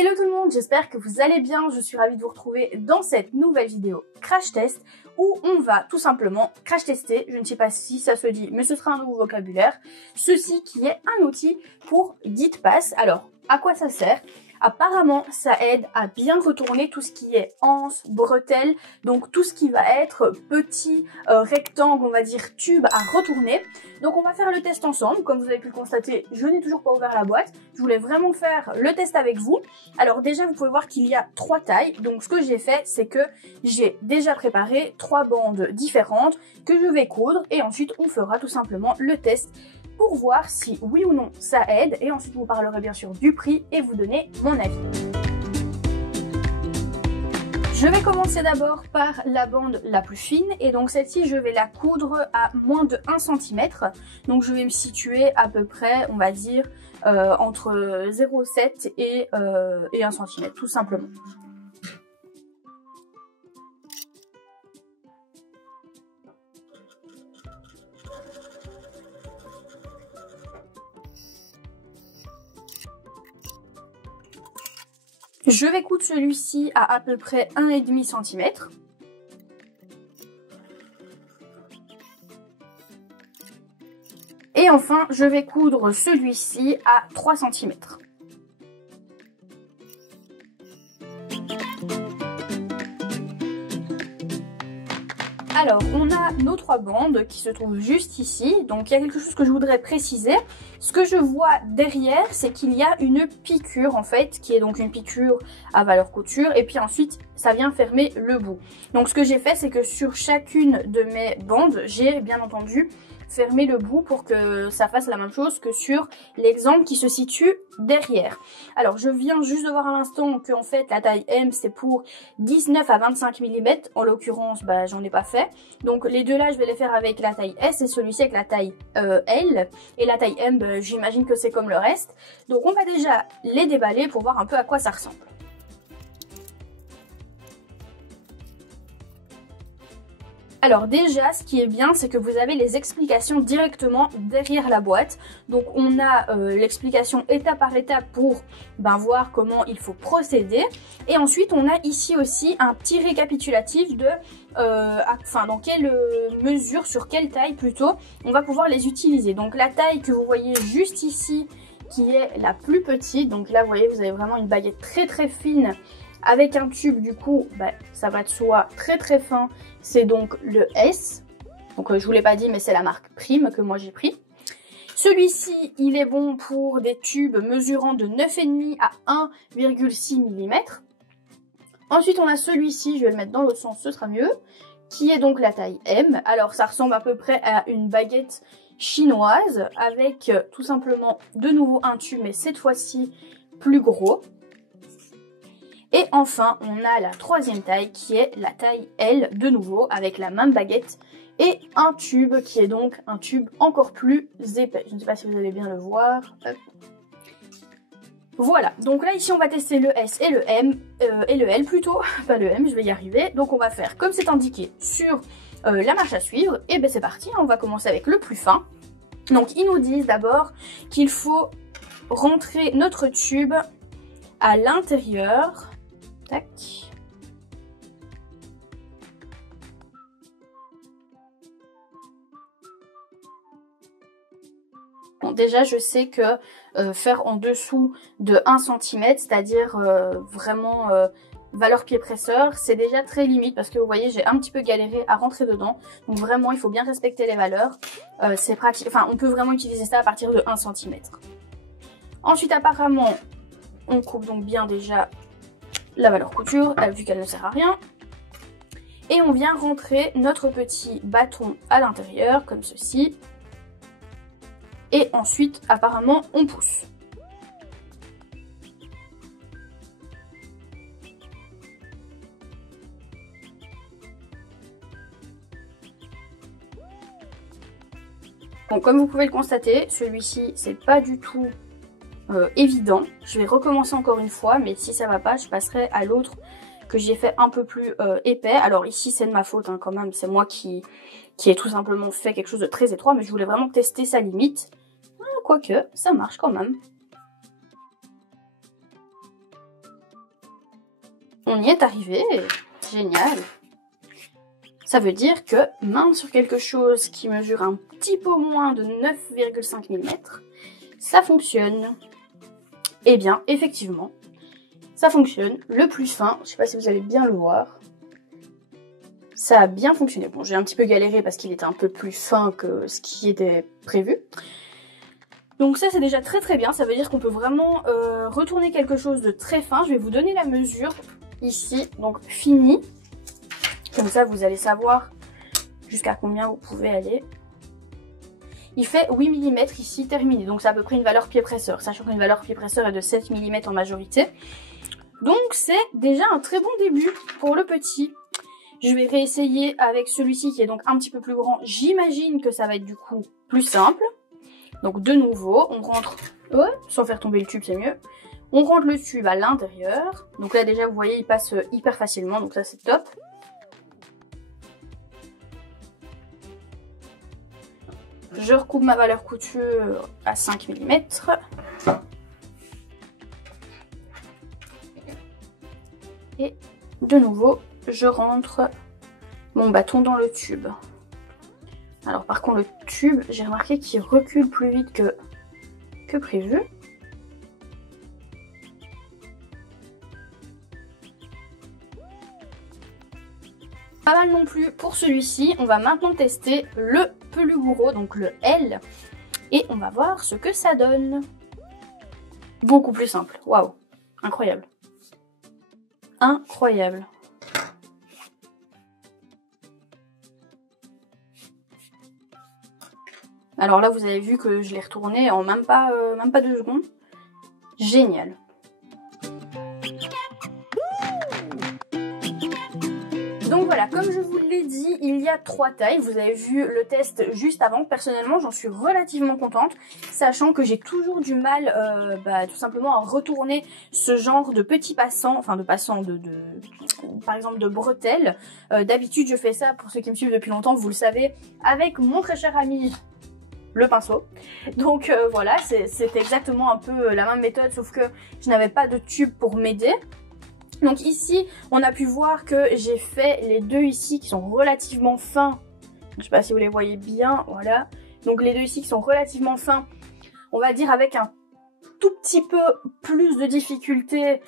Hello tout le monde, j'espère que vous allez bien, je suis ravie de vous retrouver dans cette nouvelle vidéo crash test où on va tout simplement crash tester, je ne sais pas si ça se dit mais ce sera un nouveau vocabulaire, ceci qui est un outil pour GuidePass. Alors à quoi ça sert? Apparemment, ça aide à bien retourner tout ce qui est anse, bretelle, donc tout ce qui va être petit rectangle, on va dire tube à retourner. Donc on va faire le test ensemble. Comme vous avez pu le constater, je n'ai toujours pas ouvert la boîte. Je voulais vraiment faire le test avec vous. Alors déjà, vous pouvez voir qu'il y a 3 tailles. Donc ce que j'ai fait, c'est que j'ai déjà préparé 3 bandes différentes que je vais coudre et ensuite on fera tout simplement le test pour voir si oui ou non ça aide, et ensuite je vous parlerai bien sûr du prix et vous donner mon avis. Je vais commencer d'abord par la bande la plus fine, et donc celle-ci je vais la coudre à moins de 1 cm, donc je vais me situer à peu près, on va dire, entre 0,7 et 1 cm tout simplement. Je vais coudre celui-ci à peu près 1,5 cm. Et enfin, je vais coudre celui-ci à 3 cm. Alors, on a nos 3 bandes qui se trouvent juste ici. Donc, il y a quelque chose que je voudrais préciser. Ce que je vois derrière, c'est qu'il y a une piqûre, en fait, qui est donc une piqûre à valeur couture. Et puis ensuite, ça vient fermer le bout. Donc, ce que j'ai fait, c'est que sur chacune de mes bandes, j'ai bien entendu fermer le bout pour que ça fasse la même chose que sur l'exemple qui se situe derrière. Alors je viens juste de voir à l'instant que en fait la taille M c'est pour 19 à 25 mm, en l'occurrence bah, j'en ai pas fait. Donc les deux là je vais les faire avec la taille S et celui-ci avec la taille L, et la taille M bah, j'imagine que c'est comme le reste. Donc on va déjà les déballer pour voir un peu à quoi ça ressemble. Alors déjà, ce qui est bien, c'est que vous avez les explications directement derrière la boîte. Donc on a l'explication étape par étape pour voir comment il faut procéder. Et ensuite, on a ici aussi un petit récapitulatif de dans quelle mesure, sur quelle taille plutôt, on va pouvoir les utiliser. Donc la taille que vous voyez juste ici, qui est la plus petite. Donc là, vous voyez, vous avez vraiment une baguette très très fine avec un tube, du coup, ça va de soi très très fin. C'est donc le S. Donc je vous l'ai pas dit, mais c'est la marque Prime que moi j'ai pris. Celui-ci, il est bon pour des tubes mesurant de 9,5 à 1,6 mm. Ensuite, on a celui-ci, je vais le mettre dans l'autre sens, ce sera mieux, qui est donc la taille M. Alors ça ressemble à peu près à une baguette chinoise avec tout simplement de nouveau un tube, mais cette fois-ci plus gros. Et enfin, on a la 3e taille qui est la taille L, de nouveau, avec la même baguette et un tube qui est donc un tube encore plus épais. Je ne sais pas si vous allez bien le voir. Hop. Voilà, donc là ici on va tester le S et le M, et le L plutôt, pas le M, je vais y arriver. Donc on va faire comme c'est indiqué sur la marche à suivre, et c'est parti, on va commencer avec le plus fin. Donc ils nous disent d'abord qu'il faut rentrer notre tube à l'intérieur. Tac. Bon, déjà, je sais que faire en dessous de 1 cm, c'est-à-dire vraiment valeur pied presseur, c'est déjà très limite parce que vous voyez, j'ai un petit peu galéré à rentrer dedans. Donc vraiment, il faut bien respecter les valeurs. C'est pratique. Enfin, on peut vraiment utiliser ça à partir de 1 cm. Ensuite, apparemment, on coupe donc bien déjà la valeur couture, vu qu'elle ne sert à rien. Et on vient rentrer notre petit bâton à l'intérieur, comme ceci. Et ensuite, apparemment, on pousse. Bon, comme vous pouvez le constater, celui-ci, c'est pas du tout évident. Je vais recommencer encore une fois, mais si ça va pas, je passerai à l'autre que j'ai fait un peu plus épais. Alors ici, c'est de ma faute quand même, c'est moi qui ai tout simplement fait quelque chose de très étroit, mais je voulais vraiment tester sa limite. Quoique, ça marche quand même. on y est arrivé, génial. Ça veut dire que main sur quelque chose qui mesure un petit peu moins de 9,5 mm, ça fonctionne. Eh bien, effectivement, ça fonctionne. Le plus fin, je sais pas si vous allez bien le voir, ça a bien fonctionné. Bon, j'ai un petit peu galéré parce qu'il était un peu plus fin que ce qui était prévu. Donc ça, c'est déjà très très bien. Ça veut dire qu'on peut vraiment retourner quelque chose de très fin. Je vais vous donner la mesure ici, donc fini. Comme ça, vous allez savoir jusqu'à combien vous pouvez aller. Il fait 8 mm ici, terminé. Donc c'est à peu près une valeur pied-presseur, sachant qu'une valeur pied-presseur est de 7 mm en majorité. Donc c'est déjà un très bon début pour le petit. Je vais réessayer avec celui-ci qui est donc un petit peu plus grand. J'imagine que ça va être du coup plus simple. Donc de nouveau, on rentre, sans faire tomber le tube, c'est mieux. On rentre le tube à l'intérieur. Donc là déjà, vous voyez, il passe hyper facilement, donc ça c'est top. Je recoupe ma valeur couture à 5 mm. Et de nouveau, je rentre mon bâton dans le tube. Alors par contre, le tube, j'ai remarqué qu'il recule plus vite que prévu. Pas mal non plus pour celui-ci. On va maintenant tester le plus gros, donc le L. Et on va voir ce que ça donne. Beaucoup plus simple. Waouh, incroyable. Incroyable. Alors là, vous avez vu que je l'ai retourné en même pas 2 secondes. Génial. Donc voilà, comme je vous l'ai dit, il y a 3 tailles. Vous avez vu le test juste avant. Personnellement, j'en suis relativement contente, sachant que j'ai toujours du mal tout simplement à retourner ce genre de petits passants, enfin de passants par exemple de bretelles. D'habitude, je fais ça, pour ceux qui me suivent depuis longtemps, vous le savez, avec mon très cher ami le pinceau. Donc voilà, c'est exactement un peu la même méthode, sauf que je n'avais pas de tube pour m'aider. Donc ici, on a pu voir que j'ai fait les deux ici qui sont relativement fins. Je sais pas si vous les voyez bien, voilà. Donc les deux ici qui sont relativement fins, on va dire avec un tout petit peu plus de difficulté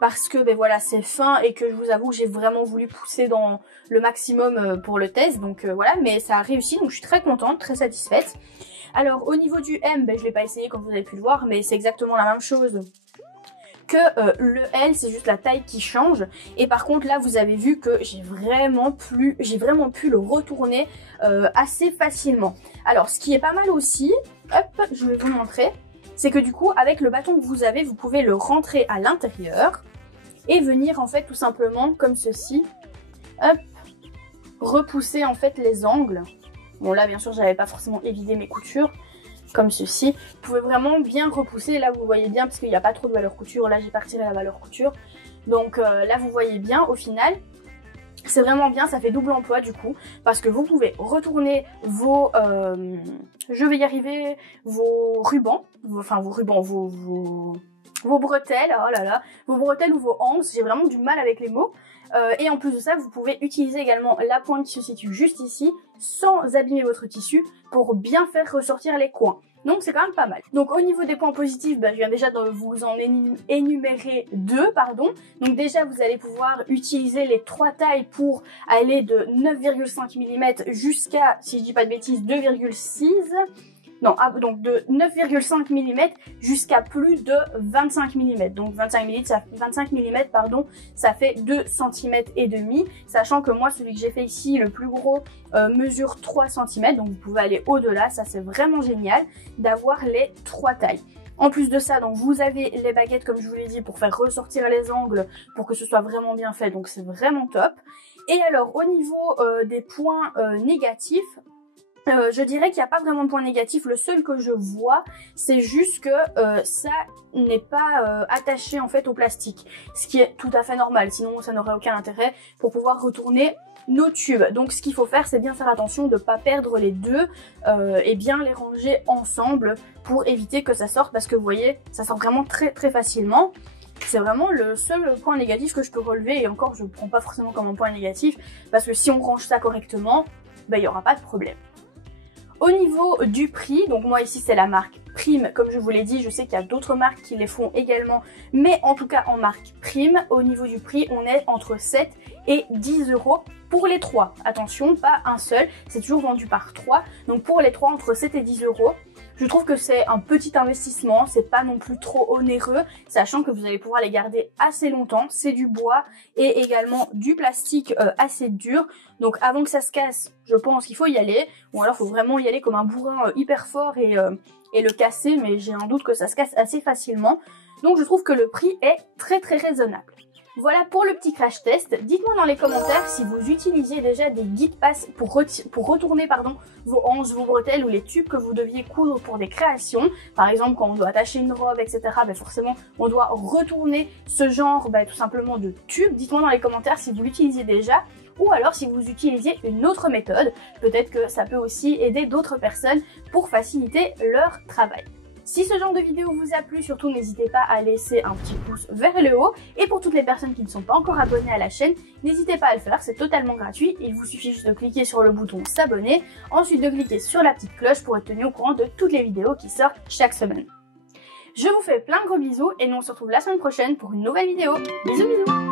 parce que ben voilà, c'est fin et que je vous avoue, j'ai vraiment voulu pousser dans le maximum pour le test. Donc voilà, mais ça a réussi, donc je suis très contente, très satisfaite. Alors au niveau du M, ben, je l'ai pas essayé comme vous avez pu le voir, mais c'est exactement la même chose que le L, c'est juste la taille qui change. Et par contre là, vous avez vu que j'ai vraiment pu le retourner assez facilement. Alors ce qui est pas mal aussi, hop, je vais vous montrer, c'est que du coup avec le bâton que vous avez, vous pouvez le rentrer à l'intérieur et venir en fait tout simplement comme ceci, hop, repousser en fait les angles. Bon là bien sûr j'avais pas forcément évidé mes coutures, comme ceci. Vous pouvez vraiment bien repousser, là vous voyez bien parce qu'il n'y a pas trop de valeur couture, là j'ai pas retiré la valeur couture. Donc là vous voyez bien au final, c'est vraiment bien, ça fait double emploi du coup, parce que vous pouvez retourner vos, je vais y arriver, vos rubans, vos bretelles, oh là là, vos bretelles ou vos anses, j'ai vraiment du mal avec les mots. Et en plus de ça, vous pouvez utiliser également la pointe qui se situe juste ici, sans abîmer votre tissu, pour bien faire ressortir les coins. Donc c'est quand même pas mal. Donc au niveau des points positifs, je viens déjà de vous en énumérer 2, pardon. Donc déjà vous allez pouvoir utiliser les 3 tailles pour aller de 9,5 mm jusqu'à, si je dis pas de bêtises, 2,6. Non, donc de 9,5 mm jusqu'à plus de 25 mm. Donc 25 mm, pardon, ça fait 2 cm et demi, sachant que moi celui que j'ai fait ici, le plus gros, mesure 3 cm, donc vous pouvez aller au-delà. Ça c'est vraiment génial d'avoir les 3 tailles. En plus de ça, donc vous avez les baguettes comme je vous l'ai dit pour faire ressortir les angles, pour que ce soit vraiment bien fait, donc c'est vraiment top. Et alors au niveau des points négatifs, je dirais qu'il n'y a pas vraiment de point négatif. Le seul que je vois, c'est juste que ça n'est pas attaché en fait au plastique, ce qui est tout à fait normal, sinon ça n'aurait aucun intérêt pour pouvoir retourner nos tubes. Donc ce qu'il faut faire, c'est bien faire attention de ne pas perdre les deux et bien les ranger ensemble pour éviter que ça sorte, parce que vous voyez, ça sort vraiment très très facilement. C'est vraiment le seul point négatif que je peux relever, et encore je ne prends pas forcément comme un point négatif, parce que si on range ça correctement, ben, il n'y aura pas de problème. Au niveau du prix, donc moi ici c'est la marque Prime, comme je vous l'ai dit, je sais qu'il y a d'autres marques qui les font également, mais en tout cas en marque Prime, au niveau du prix, on est entre 7 et 10 euros pour les 3. Attention, pas un seul, c'est toujours vendu par 3, donc pour les 3 entre 7 et 10 euros. Je trouve que c'est un petit investissement, c'est pas non plus trop onéreux, sachant que vous allez pouvoir les garder assez longtemps. C'est du bois et également du plastique assez dur. Donc avant que ça se casse, je pense qu'il faut y aller. Ou alors il faut vraiment y aller comme un bourrin hyper fort et le casser, mais j'ai un doute que ça se casse assez facilement. Donc je trouve que le prix est très raisonnable. Voilà pour le petit crash test. Dites-moi dans les commentaires si vous utilisiez déjà des guide pass pour retourner vos hanches, vos bretelles ou les tubes que vous deviez coudre pour des créations. Par exemple, quand on doit attacher une robe, etc., ben forcément, on doit retourner ce genre tout simplement de tube. Dites-moi dans les commentaires si vous l'utilisiez déjà ou alors si vous utilisiez une autre méthode. Peut-être que ça peut aussi aider d'autres personnes pour faciliter leur travail. Si ce genre de vidéo vous a plu, surtout n'hésitez pas à laisser un petit pouce vers le haut. Et pour toutes les personnes qui ne sont pas encore abonnées à la chaîne, n'hésitez pas à le faire, c'est totalement gratuit. Il vous suffit juste de cliquer sur le bouton s'abonner, ensuite de cliquer sur la petite cloche pour être tenu au courant de toutes les vidéos qui sortent chaque semaine. Je vous fais plein de gros bisous et nous on se retrouve la semaine prochaine pour une nouvelle vidéo. Bisous bisous.